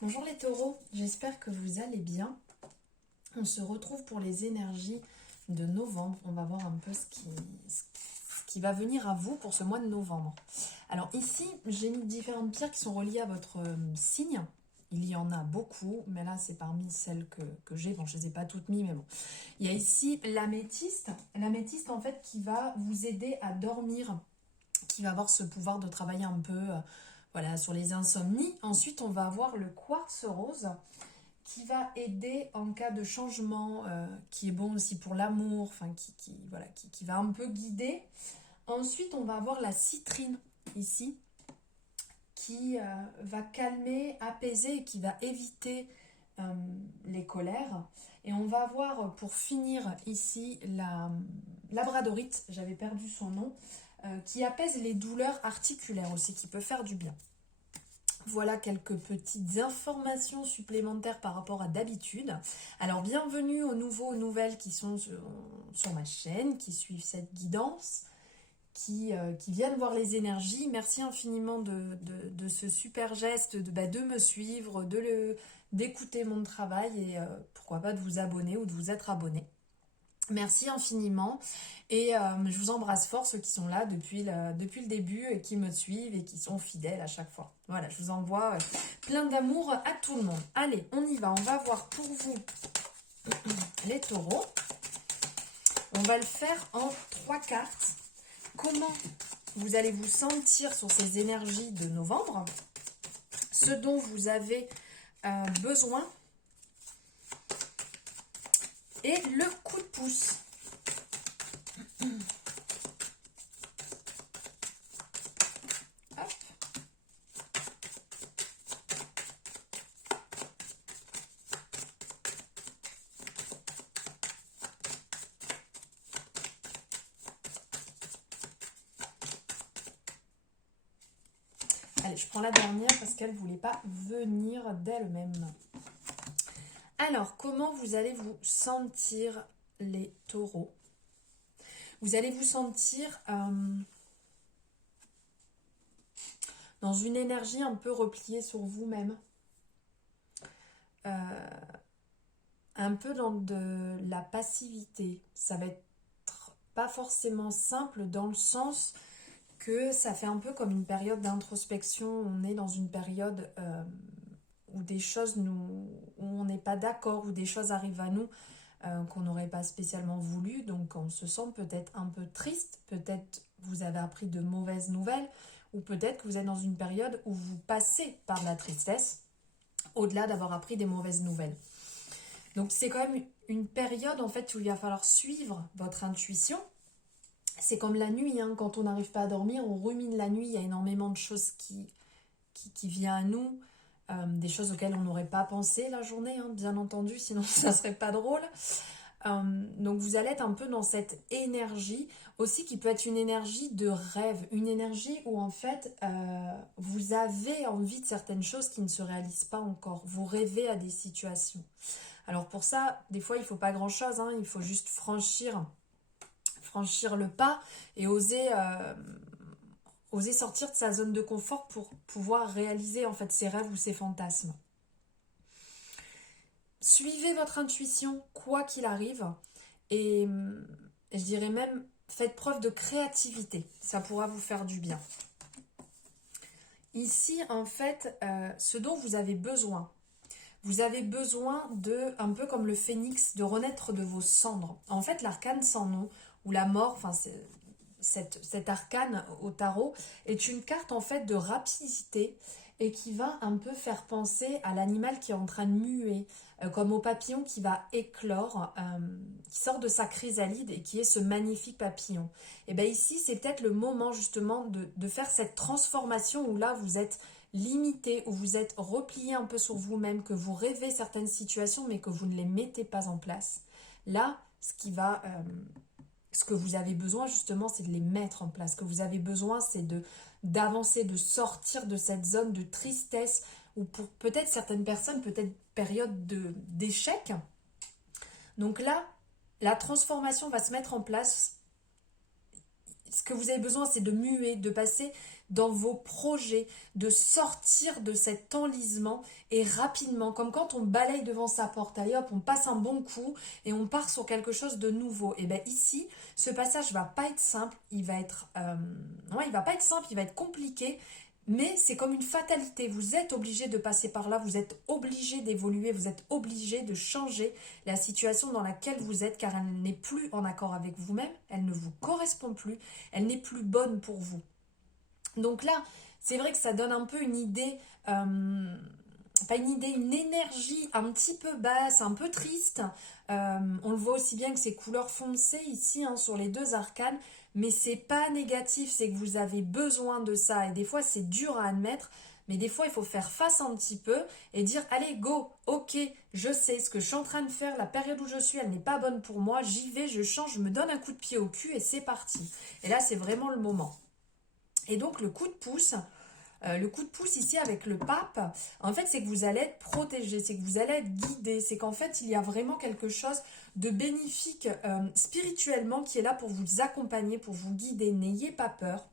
Bonjour les taureaux, j'espère que vous allez bien. On se retrouve pour les énergies de novembre. On va voir un peu ce qui va venir à vous pour ce mois de novembre. Alors ici, j'ai mis différentes pierres qui sont reliées à votre signe. Il y en a beaucoup, mais là c'est parmi celles que j'ai. Bon, je ne les ai pas toutes mises, mais bon. Il y a ici l'améthyste. L'améthyste en fait qui va vous aider à dormir, qui va avoir ce pouvoir de travailler un peu voilà, sur les insomnies. Ensuite, on va avoir le quartz rose qui va aider en cas de changement, qui est bon aussi pour l'amour, enfin voilà, qui va un peu guider. Ensuite, on va avoir la citrine ici, qui va calmer, apaiser et qui va éviter les colères. Et on va avoir pour finir ici la labradorite, j'avais perdu son nom, qui apaise les douleurs articulaires aussi, qui peut faire du bien. Voilà quelques petites informations supplémentaires par rapport à d'habitude. Alors bienvenue aux nouveaux, aux nouvelles qui sont sur ma chaîne, qui suivent cette guidance, qui viennent voir les énergies. Merci infiniment de ce super geste, de me suivre, d'écouter mon travail et pourquoi pas de vous abonner ou de vous être abonné. Merci infiniment et je vous embrasse fort ceux qui sont là depuis le début et qui me suivent et qui sont fidèles à chaque fois. Voilà, je vous envoie plein d'amour à tout le monde. Allez, on y va, on va voir pour vous les taureaux. On va le faire en 3 cartes. Comment vous allez vous sentir sur ces énergies de novembre, ce dont vous avez besoin et le coup de pouce. Hop. Allez, je prends la dernière parce qu'elle ne voulait pas venir d'elle-même. Alors, comment vous allez vous sentir les taureaux? Vous allez vous sentir dans une énergie un peu repliée sur vous-même. Un peu dans de la passivité. Ça va être pas forcément simple dans le sens que ça fait un peu comme une période d'introspection. On est dans une période où des choses où on n'est pas d'accord, où des choses arrivent à nous qu'on n'aurait pas spécialement voulu. Donc on se sent peut-être un peu triste, peut-être vous avez appris de mauvaises nouvelles, ou peut-être que vous êtes dans une période où vous passez par de la tristesse, au-delà d'avoir appris des mauvaises nouvelles. Donc c'est quand même une période en fait où il va falloir suivre votre intuition. C'est comme la nuit, hein, quand on n'arrive pas à dormir, on rumine la nuit, il y a énormément de choses qui viennent à nous, des choses auxquelles on n'aurait pas pensé la journée, hein, bien entendu, sinon ça serait pas drôle. Donc vous allez être un peu dans cette énergie aussi qui peut être une énergie de rêve, une énergie où en fait vous avez envie de certaines choses qui ne se réalisent pas encore, vous rêvez à des situations. Alors pour ça, des fois il ne faut pas grand chose, hein, il faut juste franchir le pas et oser sortir de sa zone de confort pour pouvoir réaliser en fait ses rêves ou ses fantasmes. Suivez votre intuition, quoi qu'il arrive, et je dirais même, faites preuve de créativité, ça pourra vous faire du bien. Ici, en fait, ce dont vous avez besoin de, un peu comme le phénix, de renaître de vos cendres. En fait, l'arcane sans nom, ou la mort, enfin, cet arcane au tarot, est une carte en fait de rapidité et qui va un peu faire penser à l'animal qui est en train de muer, comme au papillon qui va éclore, qui sort de sa chrysalide et qui est ce magnifique papillon. Et bien ici, c'est peut-être le moment justement de faire cette transformation où là, vous êtes limité, où vous êtes replié un peu sur vous-même, que vous rêvez certaines situations mais que vous ne les mettez pas en place. Là, ce que vous avez besoin justement, c'est de les mettre en place. Ce que vous avez besoin, c'est d'avancer, de sortir de cette zone de tristesse ou pour peut-être certaines personnes, peut-être période d'échec. Donc là, la transformation va se mettre en place. Ce que vous avez besoin, c'est de muer, de passer dans vos projets, de sortir de cet enlisement et rapidement, comme quand on balaye devant sa porte, allez hop, on passe un bon coup et on part sur quelque chose de nouveau. Et bien ici, ce passage va pas être simple, il va pas être simple, il va être compliqué. Mais c'est comme une fatalité, vous êtes obligé de passer par là, vous êtes obligé d'évoluer, vous êtes obligé de changer la situation dans laquelle vous êtes car elle n'est plus en accord avec vous-même, elle ne vous correspond plus, elle n'est plus bonne pour vous. Donc là, c'est vrai que ça donne un peu une idée, pas une idée, une énergie un petit peu basse, un peu triste. On le voit aussi bien que ces couleurs foncées ici sur les deux arcanes, mais c'est pas négatif, c'est que vous avez besoin de ça. Et des fois, c'est dur à admettre, mais des fois, il faut faire face un petit peu et dire, allez, go, ok, je sais ce que je suis en train de faire, la période où je suis, elle n'est pas bonne pour moi, j'y vais, je change, je me donne un coup de pied au cul et c'est parti. Et là, c'est vraiment le moment. Et donc, le coup de pouce ici avec le pape, en fait, c'est que vous allez être protégé, c'est que vous allez être guidé, c'est qu'en fait, il y a vraiment quelque chose de bénéfique spirituellement qui est là pour vous accompagner, pour vous guider. N'ayez pas peur.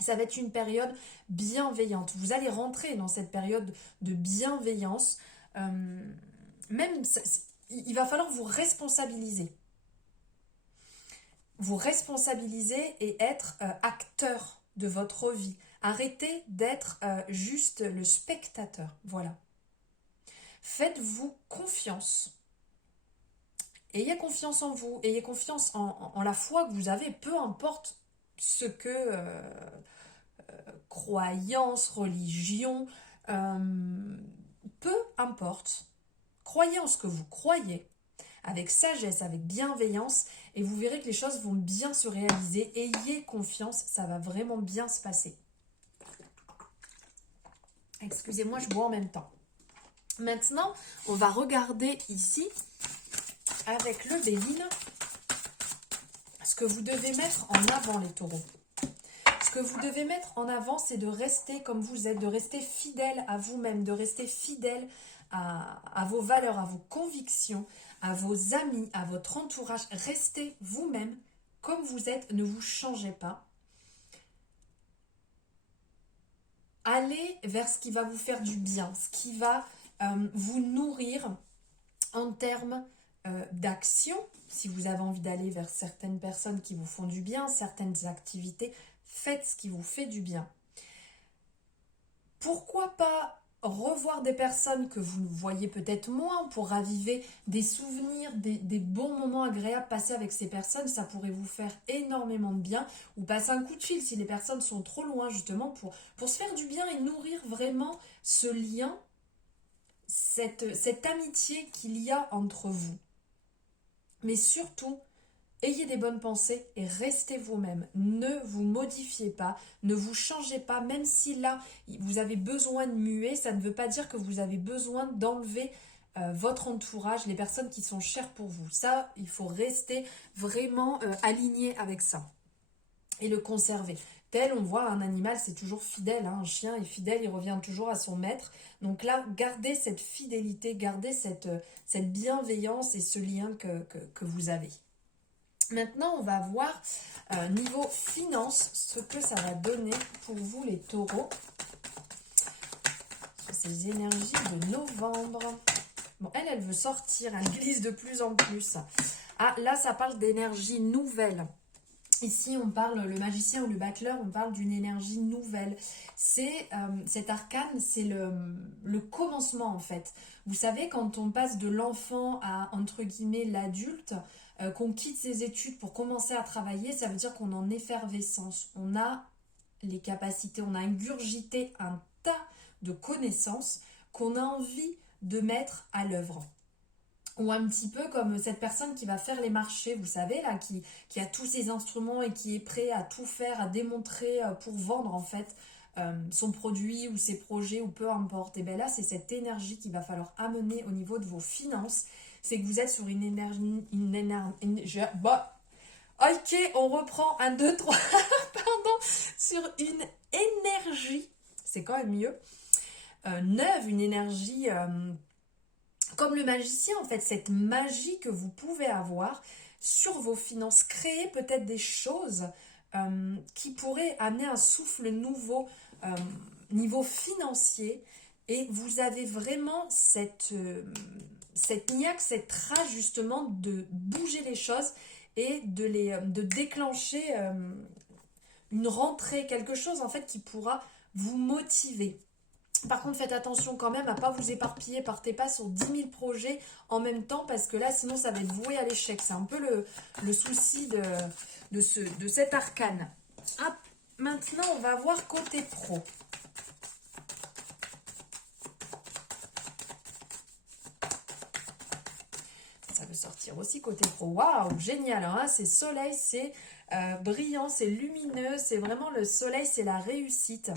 Ça va être une période bienveillante. Vous allez rentrer dans cette période de bienveillance. Il va falloir vous responsabiliser. Vous responsabiliser et être acteur de votre vie. Arrêtez d'être juste le spectateur. Voilà. Faites-vous confiance. Ayez confiance en vous. Ayez confiance en la foi que vous avez. Peu importe ce que croyance, religion, peu importe. Croyez en ce que vous croyez. Avec sagesse, avec bienveillance, et vous verrez que les choses vont bien se réaliser. Ayez confiance, ça va vraiment bien se passer. Excusez-moi, je bois en même temps. Maintenant, on va regarder ici, avec le Béline, ce que vous devez mettre en avant, les taureaux. Ce que vous devez mettre en avant, c'est de rester comme vous êtes, de rester fidèle à vous-même, de rester fidèle à vos valeurs, à vos convictions, à vos amis, à votre entourage. Restez vous-même comme vous êtes, ne vous changez pas. Allez vers ce qui va vous faire du bien, ce qui va vous nourrir en termes d'action. Si vous avez envie d'aller vers certaines personnes qui vous font du bien, certaines activités, faites ce qui vous fait du bien. Pourquoi pas revoir des personnes que vous voyez peut-être moins pour raviver des souvenirs, des bons moments agréables passés avec ces personnes, ça pourrait vous faire énormément de bien, ou passer un coup de fil si les personnes sont trop loin justement pour se faire du bien et nourrir vraiment ce lien, cette amitié qu'il y a entre vous. Mais surtout, ayez des bonnes pensées et restez vous-même. Ne vous modifiez pas, ne vous changez pas, même si là, vous avez besoin de muer, ça ne veut pas dire que vous avez besoin d'enlever votre entourage, les personnes qui sont chères pour vous. Ça, il faut rester vraiment aligné avec ça et le conserver. Tel, on voit un animal, c'est toujours fidèle, hein. Un chien est fidèle, il revient toujours à son maître. Donc là, gardez cette fidélité, gardez cette bienveillance et ce lien que vous avez. Maintenant, on va voir niveau finance, ce que ça va donner pour vous les taureaux. Ces énergies de novembre. Bon, elle veut sortir, elle glisse de plus en plus. Ah, là, ça parle d'énergie nouvelle. Ici, on parle, le magicien ou le battleur, on parle d'une énergie nouvelle. C'est cet arcane, c'est le commencement en fait. Vous savez, quand on passe de l'enfant à, entre guillemets, l'adulte, qu'on quitte ses études pour commencer à travailler, ça veut dire qu'on est en effervescence. On a les capacités, on a ingurgité un tas de connaissances qu'on a envie de mettre à l'œuvre. Ou un petit peu comme cette personne qui va faire les marchés, vous savez, là, qui a tous ses instruments et qui est prêt à tout faire, à démontrer pour vendre en fait son produit ou ses projets ou peu importe. Et bien là, c'est cette énergie qu'il va falloir amener au niveau de vos finances. C'est que vous êtes sur une énergie... Ok, on reprend 1, 2, 3, pardon, sur une énergie, c'est quand même mieux, neuve, une énergie... comme le magicien, en fait, cette magie que vous pouvez avoir sur vos finances, créer peut-être des choses qui pourrait amener un souffle nouveau niveau financier. Et vous avez vraiment cette niaque, cette rage justement de bouger les choses et de déclencher une rentrée, quelque chose en fait qui pourra vous motiver. Par contre, faites attention quand même à ne pas vous éparpiller, partez pas sur 10 000 projets en même temps parce que là, sinon, ça va être voué à l'échec. C'est un peu le souci de cet arcane. Hop, maintenant, on va voir côté pro. Ça veut sortir aussi côté pro. Waouh, génial, hein, c'est soleil, c'est brillant, c'est lumineux, c'est vraiment le soleil, c'est la réussite.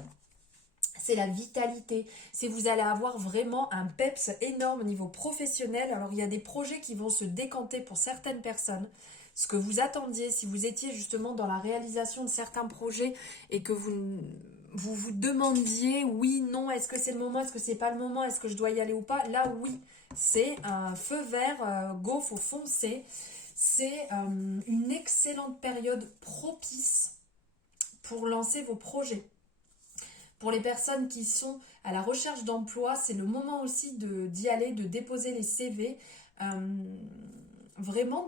C'est la vitalité, c'est vous allez avoir vraiment un peps énorme au niveau professionnel. Alors il y a des projets qui vont se décanter pour certaines personnes. Ce que vous attendiez, si vous étiez justement dans la réalisation de certains projets et que vous demandiez oui, non, est-ce que c'est le moment, est-ce que c'est pas le moment, est-ce que je dois y aller ou pas, là oui, c'est un feu vert, go, faut foncer. C'est une excellente période propice pour lancer vos projets. Pour les personnes qui sont à la recherche d'emploi, c'est le moment aussi d'y aller, de déposer les CV. Vraiment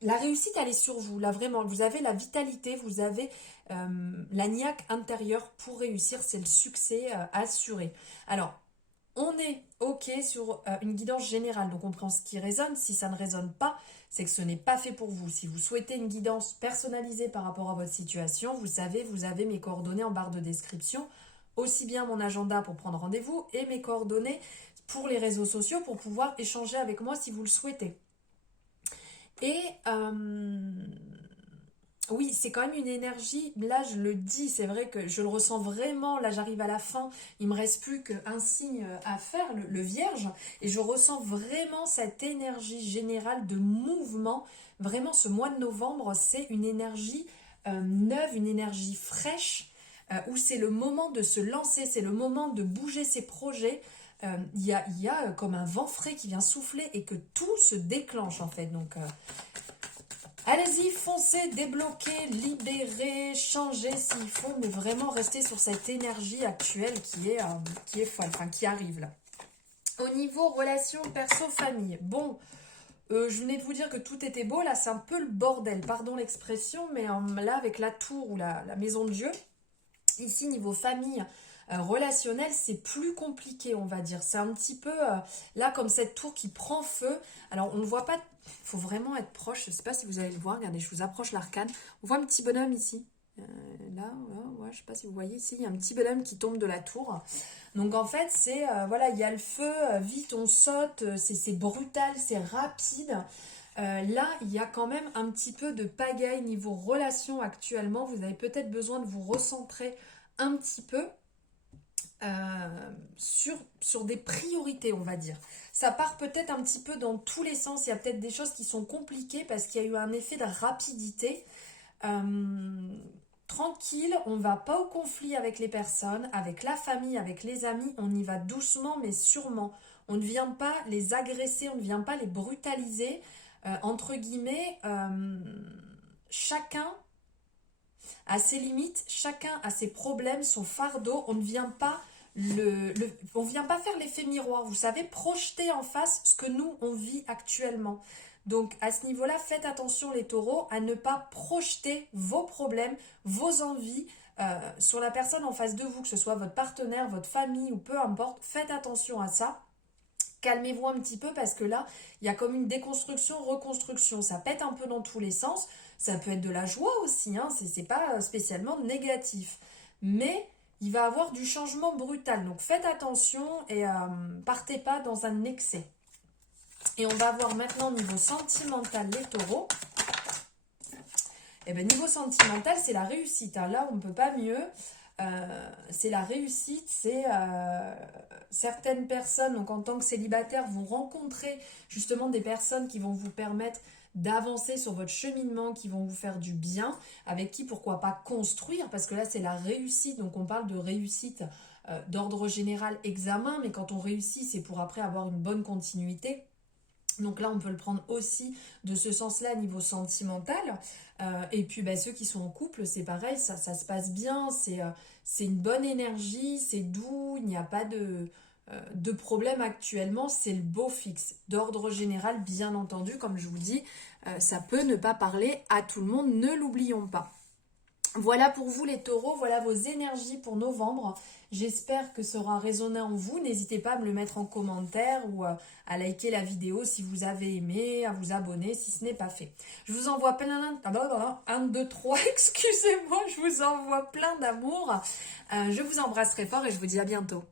la réussite, elle est sur vous, là vraiment. Vous avez la vitalité, vous avez la niaque intérieure pour réussir, c'est le succès assuré. Alors, on est OK sur une guidance générale, donc on prend ce qui résonne. Si ça ne résonne pas, c'est que ce n'est pas fait pour vous. Si vous souhaitez une guidance personnalisée par rapport à votre situation, vous savez, vous avez mes coordonnées en barre de description, aussi bien mon agenda pour prendre rendez-vous et mes coordonnées pour les réseaux sociaux pour pouvoir échanger avec moi si vous le souhaitez. Et oui, c'est quand même une énergie, là je le dis, c'est vrai que je le ressens vraiment, là j'arrive à la fin, il me reste plus qu'un signe à faire, le vierge, et je ressens vraiment cette énergie générale de mouvement. Vraiment ce mois de novembre, c'est une énergie neuve, une énergie fraîche, où c'est le moment de se lancer, c'est le moment de bouger ses projets. Il y a comme un vent frais qui vient souffler et que tout se déclenche en fait, donc... allez-y, foncez, débloquez, libérez, changez s'il faut, mais vraiment restez sur cette énergie actuelle qui est folle, enfin qui arrive là. Au niveau relations perso-famille, bon, je venais de vous dire que tout était beau, là c'est un peu le bordel, pardon l'expression, mais là avec la tour ou la maison de Dieu, ici niveau famille, relationnel, c'est plus compliqué, on va dire. C'est un petit peu, là, comme cette tour qui prend feu. Alors, on ne voit pas, il faut vraiment être proche. Je ne sais pas si vous allez le voir. Regardez, je vous approche l'arcane. On voit un petit bonhomme ici. Là, ouais, je ne sais pas si vous voyez ici, il y a un petit bonhomme qui tombe de la tour. Donc, en fait, c'est, voilà, il y a le feu, vite, on saute, c'est brutal, c'est rapide. Là, il y a quand même un petit peu de pagaille niveau relation actuellement. Vous avez peut-être besoin de vous recentrer un petit peu. Sur des priorités, on va dire. Ça part peut-être un petit peu dans tous les sens. Il y a peut-être des choses qui sont compliquées parce qu'il y a eu un effet de rapidité. Tranquille, on ne va pas au conflit avec les personnes, avec la famille, avec les amis. On y va doucement mais sûrement. On ne vient pas les agresser, on ne vient pas les brutaliser. Entre guillemets, chacun à ses limites, chacun a ses problèmes, son fardeau. On ne vient pas on vient pas faire l'effet miroir, vous savez, projeter en face ce que nous on vit actuellement. Donc à ce niveau-là, faites attention les taureaux à ne pas projeter vos problèmes, vos envies sur la personne en face de vous, que ce soit votre partenaire, votre famille ou peu importe. Faites attention à ça. Calmez-vous un petit peu parce que là, il y a comme une déconstruction, reconstruction. Ça pète un peu dans tous les sens. Ça peut être de la joie aussi, hein. C'est pas spécialement négatif. Mais il va y avoir du changement brutal. Donc faites attention et partez pas dans un excès. Et on va voir maintenant niveau sentimental les taureaux. Et bien niveau sentimental, c'est la réussite, hein. Là, on ne peut pas mieux. C'est la réussite, c'est certaines personnes, donc en tant que célibataire, vont rencontrer justement des personnes qui vont vous permettre d'avancer sur votre cheminement, qui vont vous faire du bien, avec qui pourquoi pas construire, parce que là c'est la réussite, donc on parle de réussite d'ordre général examen, mais quand on réussit c'est pour après avoir une bonne continuité. Donc là, on peut le prendre aussi de ce sens-là, niveau sentimental. Et puis, ceux qui sont en couple, c'est pareil, ça se passe bien, c'est une bonne énergie, c'est doux, il n'y a pas de problème actuellement, c'est le beau fixe. D'ordre général, bien entendu, comme je vous dis, ça peut ne pas parler à tout le monde, ne l'oublions pas. Voilà pour vous les taureaux, voilà vos énergies pour novembre. J'espère que ça aura résonné en vous. N'hésitez pas à me le mettre en commentaire ou à liker la vidéo si vous avez aimé, à vous abonner si ce n'est pas fait. Je vous envoie plein... 1, 2, 3, excusez-moi, je vous envoie plein d'amour. Je vous embrasse très fort et je vous dis à bientôt.